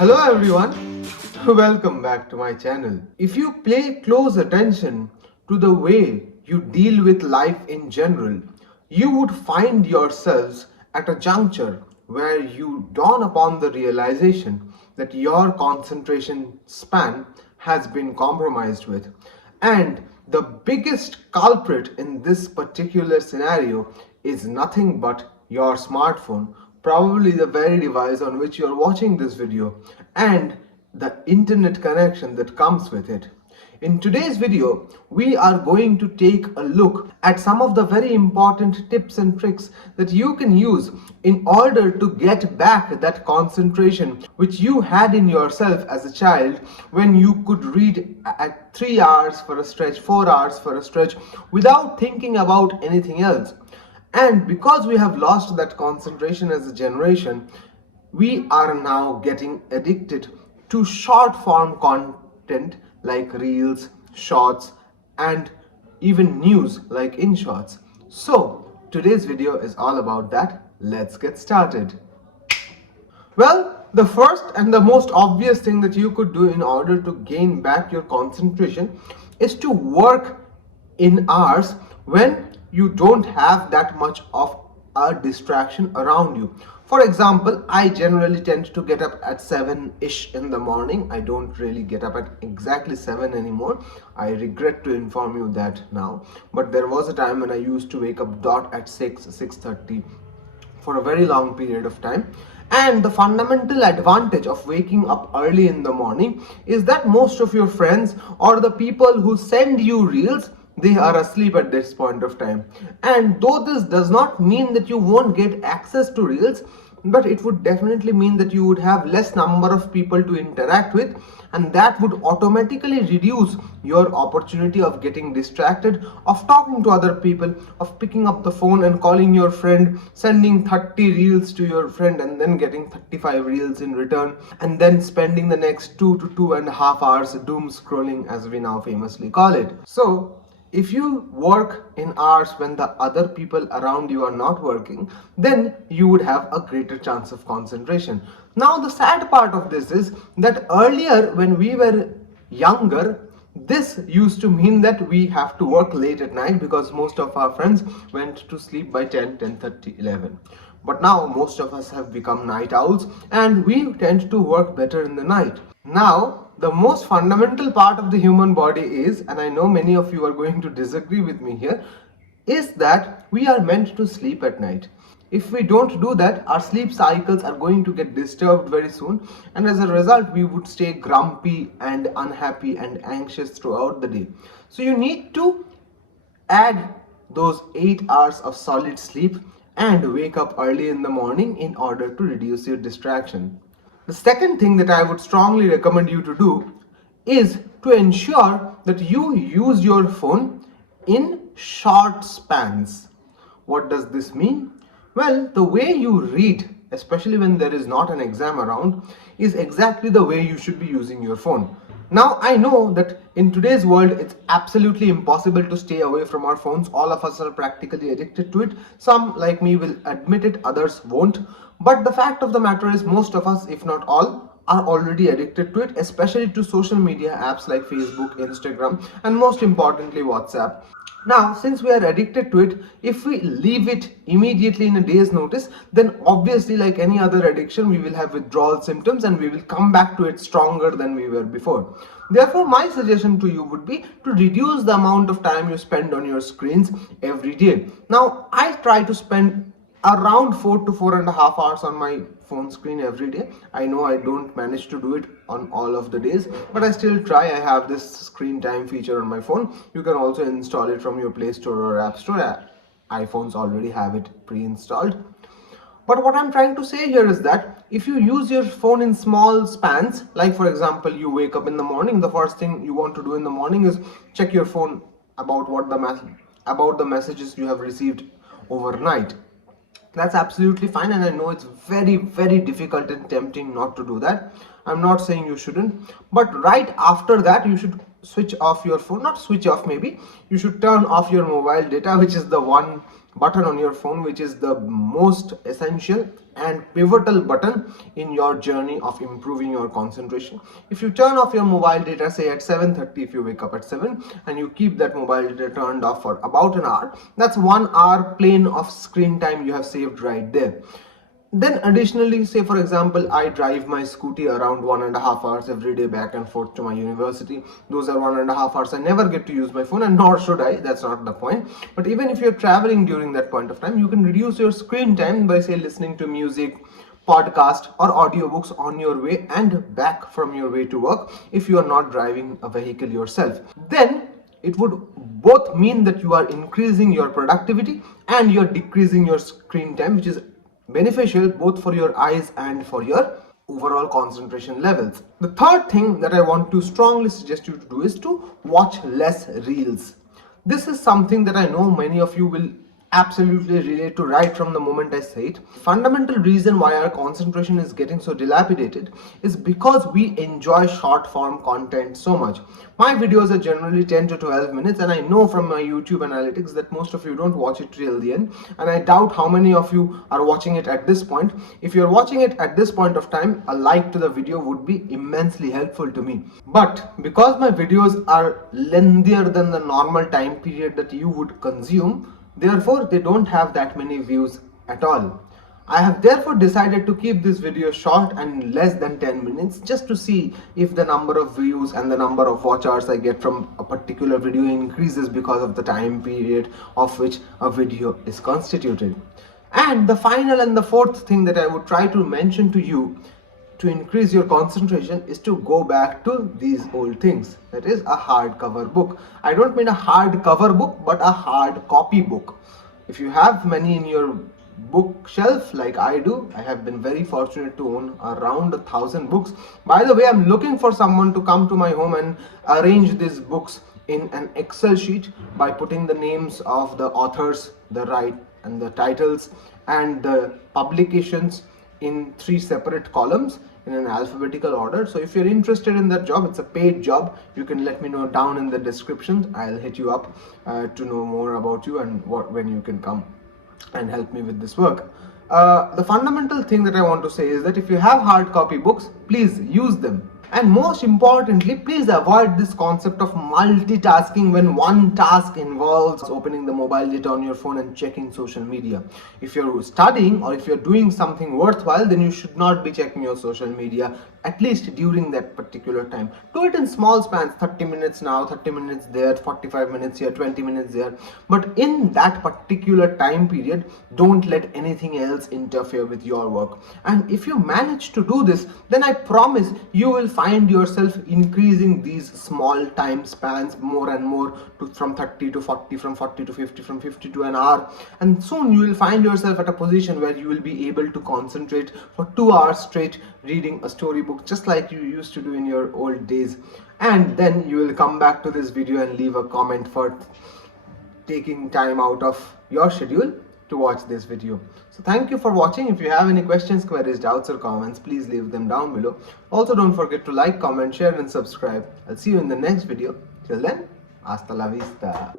Hello everyone, welcome back to my channel. If you pay close attention to the way you deal with life in general, you would find yourselves at a juncture where you dawn upon the realization that your concentration span has been compromised with. And the biggest culprit in this particular scenario is nothing but your smartphone, probably the very device on which you're watching this video, and the internet connection that comes with it. In today's video, we are going to take a look at some of the very important tips and tricks that you can use in order to get back that concentration which you had in yourself as a child when you could read at 3 hours for a stretch, 4 hours for a stretch without thinking about anything else. And because we have lost that concentration as a generation, we are now getting addicted to short form content like reels, shorts, and even news like InShots. So today's video is all about that. Let's get started. Well, the first and the most obvious thing that you could do in order to gain back your concentration is to work in hours when you don't have that much of a distraction around you. For example, I generally tend to get up at 7-ish in the morning. I don't really get up at exactly 7 anymore. I regret to inform you that now. But there was a time when I used to wake up dot at 6:30 for a very long period of time. And the fundamental advantage of waking up early in the morning is that most of your friends or the people who send you reels, they are asleep at this point of time. And though this does not mean that you won't get access to reels, but it would definitely mean that you would have less number of people to interact with, and that would automatically reduce your opportunity of getting distracted, of talking to other people, of picking up the phone and calling your friend, sending 30 reels to your friend and then getting 35 reels in return, and then spending the next 2 to 2.5 hours doom scrolling, as we now famously call it. So if you work in hours when the other people around you are not working, then you would have a greater chance of concentration. Now, the sad part of this is that earlier when we were younger, this used to mean that we have to work late at night because most of our friends went to sleep by 10:30, 11. But now most of us have become night owls and we tend to work better in the night. Now, the most fundamental part of the human body is, and I know many of you are going to disagree with me here, is that we are meant to sleep at night. If we don't do that, our sleep cycles are going to get disturbed very soon, and as a result, we would stay grumpy and unhappy and anxious throughout the day. So you need to add those 8 hours of solid sleep and wake up early in the morning in order to reduce your distraction. The second thing that I would strongly recommend you to do is to ensure that you use your phone in short spans. What does this mean? Well, the way you read, especially when there is not an exam around, is exactly the way you should be using your phone. Now, I know that in today's world, it's absolutely impossible to stay away from our phones. All of us are practically addicted to it. Some, like me, will admit it, others won't. But the fact of the matter is, most of us, if not all, are already addicted to it, especially to social media apps like Facebook, Instagram, and most importantly, WhatsApp. Now, since we are addicted to it, if we leave it immediately in a day's notice, then obviously, like any other addiction, we will have withdrawal symptoms and we will come back to it stronger than we were before. Therefore, my suggestion to you would be to reduce the amount of time you spend on your screens every day. Now, I try to spend around 4 to 4.5 hours on my phone screen every day. I know I don't manage to do it on all of the days, but I still try. I have this screen time feature on my phone. You can also install it from your Play Store or App Store. iPhones already have it pre-installed. But what I'm trying to say here is that if you use your phone in small spans, like for example, you wake up in the morning, the first thing you want to do in the morning is check your phone about about the messages you have received overnight. That's absolutely fine, and I know it's very difficult and tempting not to do that. I'm not saying you shouldn't, but right after that you should switch off your phone. Not switch off, maybe you should turn off your mobile data, which is the one button on your phone, which is the most essential and pivotal button in your journey of improving your concentration. If you turn off your mobile data, say at 7:30, if you wake up at 7 and you keep that mobile data turned off for about an hour, that's 1 hour plain of screen time you have saved right there. Then additionally, say for example, I drive my scooty around 1.5 hours every day back and forth to my university. Those are 1.5 hours. I never get to use my phone, and nor should I. That's not the point. But even if you're traveling during that point of time, you can reduce your screen time by, say, listening to music, podcast, or audiobooks on your way and back from your way to work if you are not driving a vehicle yourself. Then it would both mean that you are increasing your productivity and you're decreasing your screen time, which is beneficial both for your eyes and for your overall concentration levels. The third thing that I want to strongly suggest you to do is to watch less reels. This is something that I know many of you will absolutely relate to right from the moment I say it. Fundamental reason why our concentration is getting so dilapidated is because we enjoy short form content so much. My videos are generally 10 to 12 minutes, and I know from my YouTube analytics that most of you don't watch it till the end, and I doubt how many of you are watching it at this point. If you're watching it at this point of time, a like to the video would be immensely helpful to me. But because my videos are lengthier than the normal time period that you would consume, therefore they don't have that many views at all. I have therefore decided to keep this video short and less than 10 minutes, just to see if the number of views and the number of watch hours I get from a particular video increases because of the time period of which a video is constituted. And the final and the fourth thing that I would try to mention to you to increase your concentration is to go back to these old things. That is a hardcover book. I don't mean a hardcover book, but a hard copy book. If you have many in your bookshelf like I do, I have been very fortunate to own around 1,000 books. By the way, I'm looking for someone to come to my home and arrange these books in an Excel sheet by putting the names of the authors, the titles and the publications in 3 separate columns in an alphabetical order. So if you're interested in that job, it's a paid job, you can let me know down in the description. I'll hit you up to know more about you and when you can come and help me with this work. The fundamental thing that I want to say is that if you have hard copy books, please use them. And most importantly, please avoid this concept of multitasking when one task involves opening the mobile data on your phone and checking social media. If you're studying or if you're doing something worthwhile, then you should not be checking your social media, at least during that particular time. Do it in small spans, 30 minutes now, 30 minutes there, 45 minutes here, 20 minutes there. But in that particular time period, don't let anything else interfere with your work. And if you manage to do this, then I promise you will find yourself increasing these small time spans more and more from 30 to 40, from 40 to 50, from 50 to an hour. And soon you will find yourself at a position where you will be able to concentrate for 2 hours straight reading a storybook, just like you used to do in your old days. And then you will come back to this video and leave a comment for taking time out of your schedule to watch this video. So thank you for watching. If you have any questions, queries, doubts or comments, please leave them down below. Also, don't forget to like, comment, share and subscribe. I'll see you in the next video. Till then, hasta la vista.